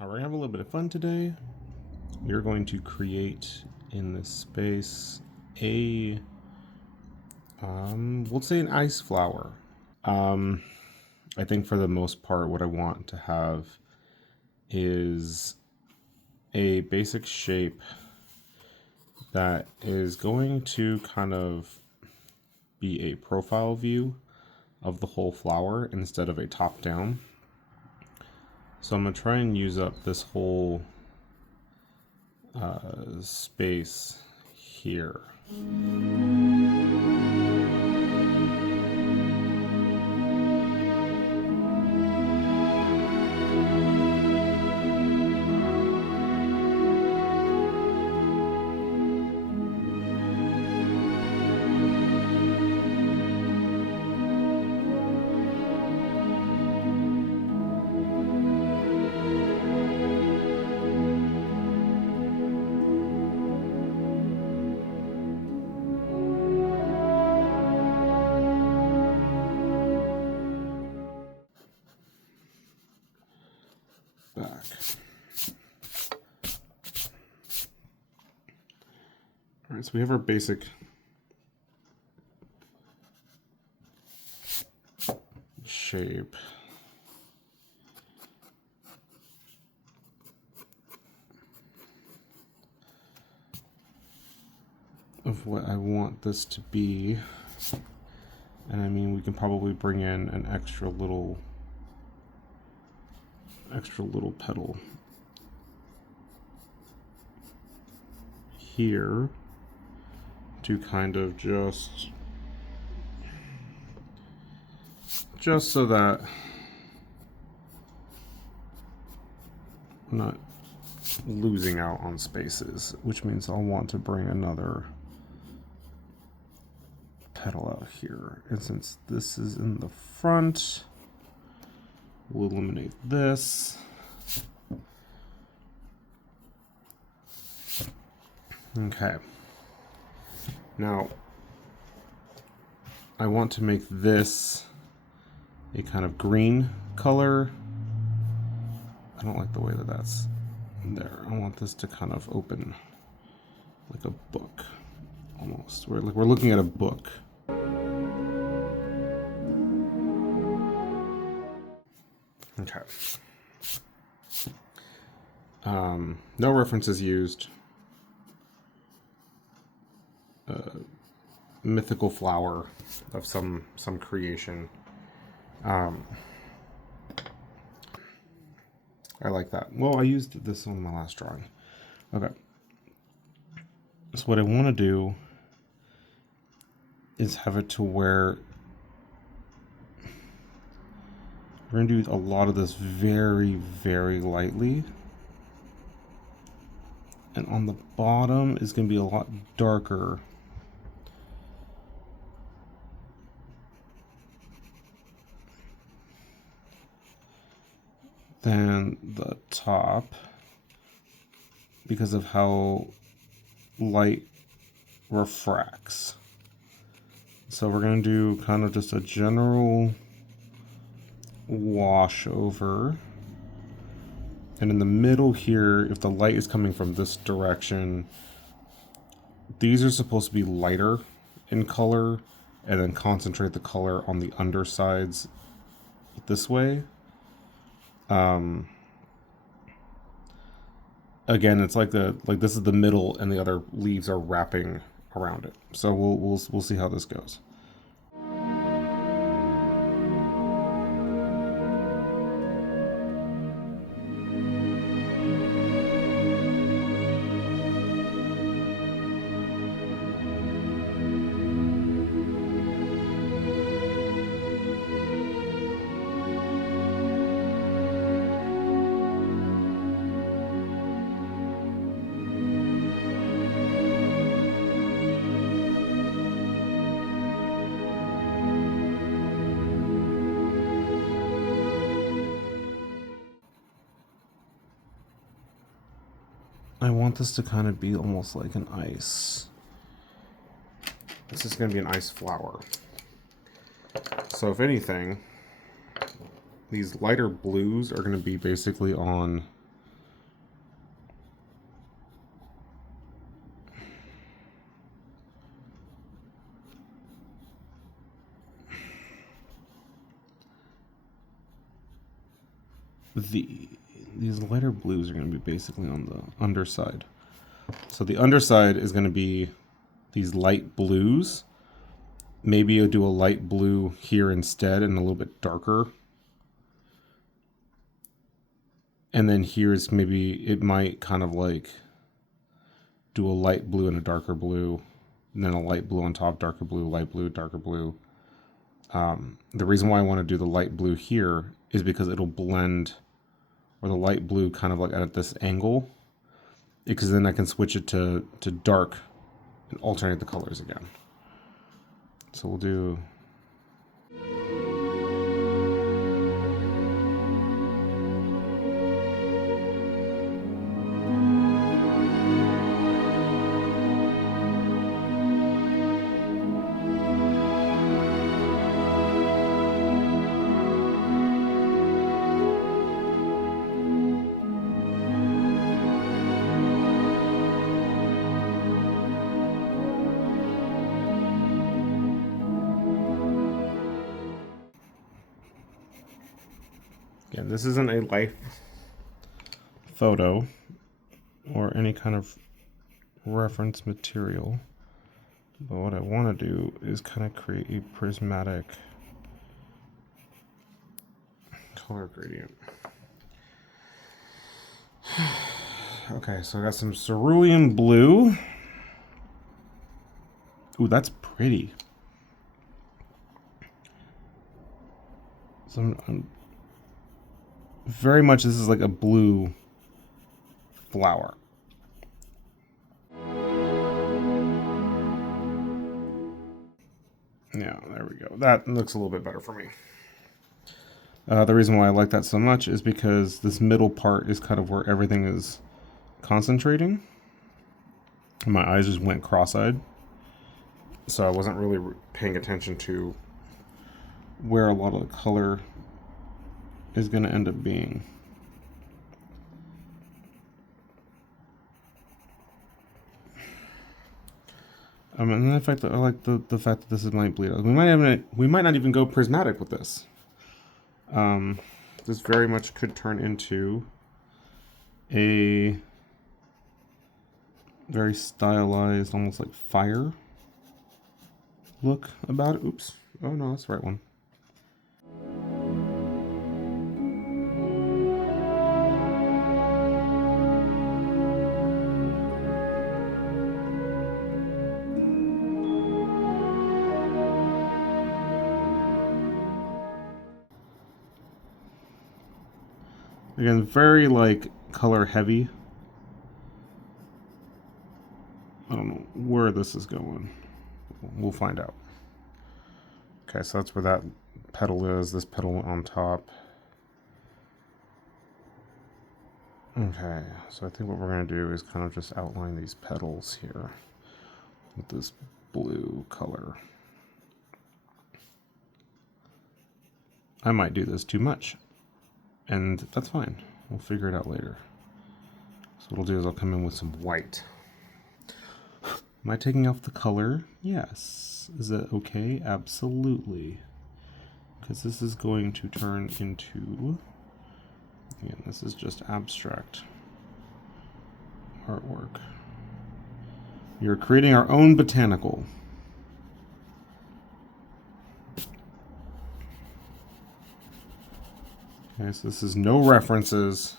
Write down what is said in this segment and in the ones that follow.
We're gonna have a little bit of fun today. We're going to create in this space a, we'll say an ice flower. I think for the most part, what I want to have is a basic shape that is going to kind of be a profile view of the whole flower instead of a top down. So I'm going to try and use up this whole space here. Back. All right, so we have our basic shape. Of what I want this to be. And I mean, we can probably bring in an extra little petal here to kind of just so that I'm not losing out on spaces, which means I'll want to bring another petal out here. And since this is in the front, we'll eliminate this. Okay. Now, I want to make this a kind of green color. I don't like the way that that's there. I want this to kind of open like a book, almost. We're looking at a book. Okay. No references used. Mythical flower of some creation. I like that. Well, I used this on my last drawing. Okay. So what I want to do is have it to where we're going to do a lot of this very, very lightly. And on the bottom is going to be a lot darker than the top because of how light refracts. So we're going to do kind of just a general wash over. And in the middle here, if the light is coming from this direction, these are supposed to be lighter in color and then concentrate the color on the undersides this way. Again, it's like this is the middle and the other leaves are wrapping around it. So we'll see how this goes. I want this to kind of be almost like an ice. This is going to be an ice flower. So if anything, these lighter blues are going to be basically on these lighter blues are going to be basically on the underside. So the underside is going to be these light blues. Maybe you'll do a light blue here instead and a little bit darker. And then here's maybe, it might kind of like do a light blue and a darker blue, and then a light blue on top, darker blue, light blue, darker blue. The reason why I want to do the light blue here is because it'll blend, or the light blue kind of like at this angle, because then I can switch it to dark and alternate the colors again. So we'll do... Again, this isn't a life photo or any kind of reference material, but what I want to do is kind of create a prismatic color gradient. Okay, so I got some cerulean blue. Ooh, that's pretty. So I'm very much, this is like a blue flower. Yeah, there we go. That looks a little bit better for me. The reason why I like that so much is because this middle part is kind of where everything is concentrating. My eyes just went cross-eyed, so I wasn't really paying attention to where a lot of the color is going to end up being. And the fact that I like the fact that this is light blue. We might not even go prismatic with this. This very much could turn into a very stylized, almost like fire look about it. Oops. Oh no, that's the right one. Again, very like color heavy. I don't know where this is going. We'll find out. Okay, so that's where that petal is. This petal on top. Okay, so I think what we're going to do is kind of just outline these petals here with this blue color. I might do this too much, and that's fine. We'll figure it out later. So what I'll do is I'll come in with some white. Am I taking off the color? Yes. Is that okay? Absolutely. Because this is going to turn into... Again, this is just abstract artwork. You're creating our own botanical. Okay, so this is no references.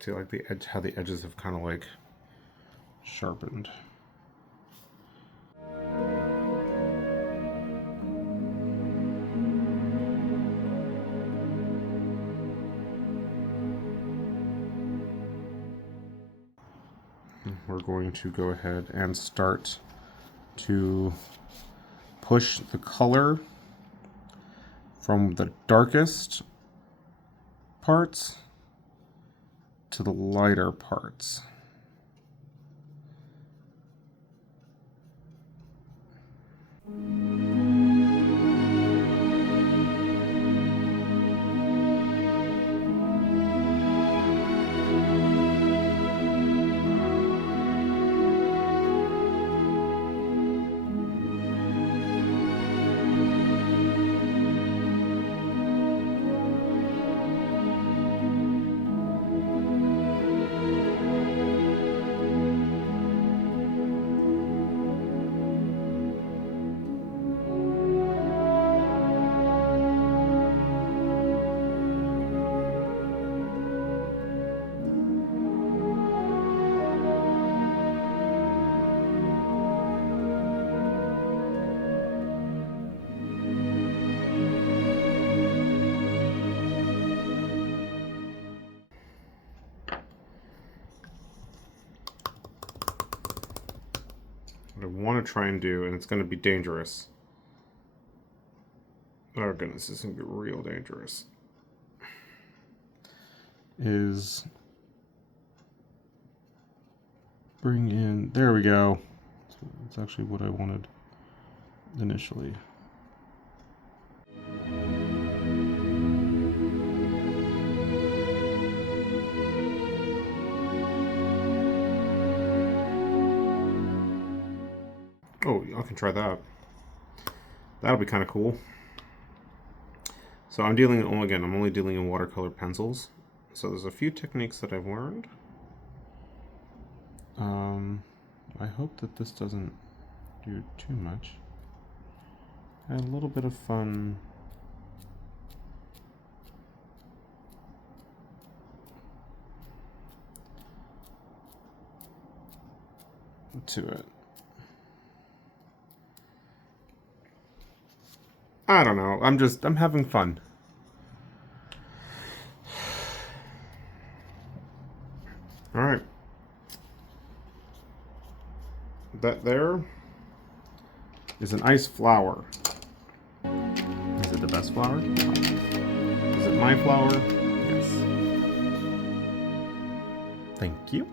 See, like the edge, how the edges have kind of like sharpened. We're going to go ahead and start to push the color from the darkest parts to the lighter parts. want to try and do, and it's going to be dangerous. Oh goodness, this is going to be real dangerous. Is bring in, there we go. That's actually what I wanted initially. Oh, I can try that. That'll be kind of cool. So I'm dealing, again, I'm only dealing in watercolor pencils. So there's a few techniques that I've learned. I hope that this doesn't do too much. I had a little bit of fun to it. I don't know. I'm having fun. All right. That there is an ice flower. Is it the best flower? No. Is it my flower? Yes. Thank you.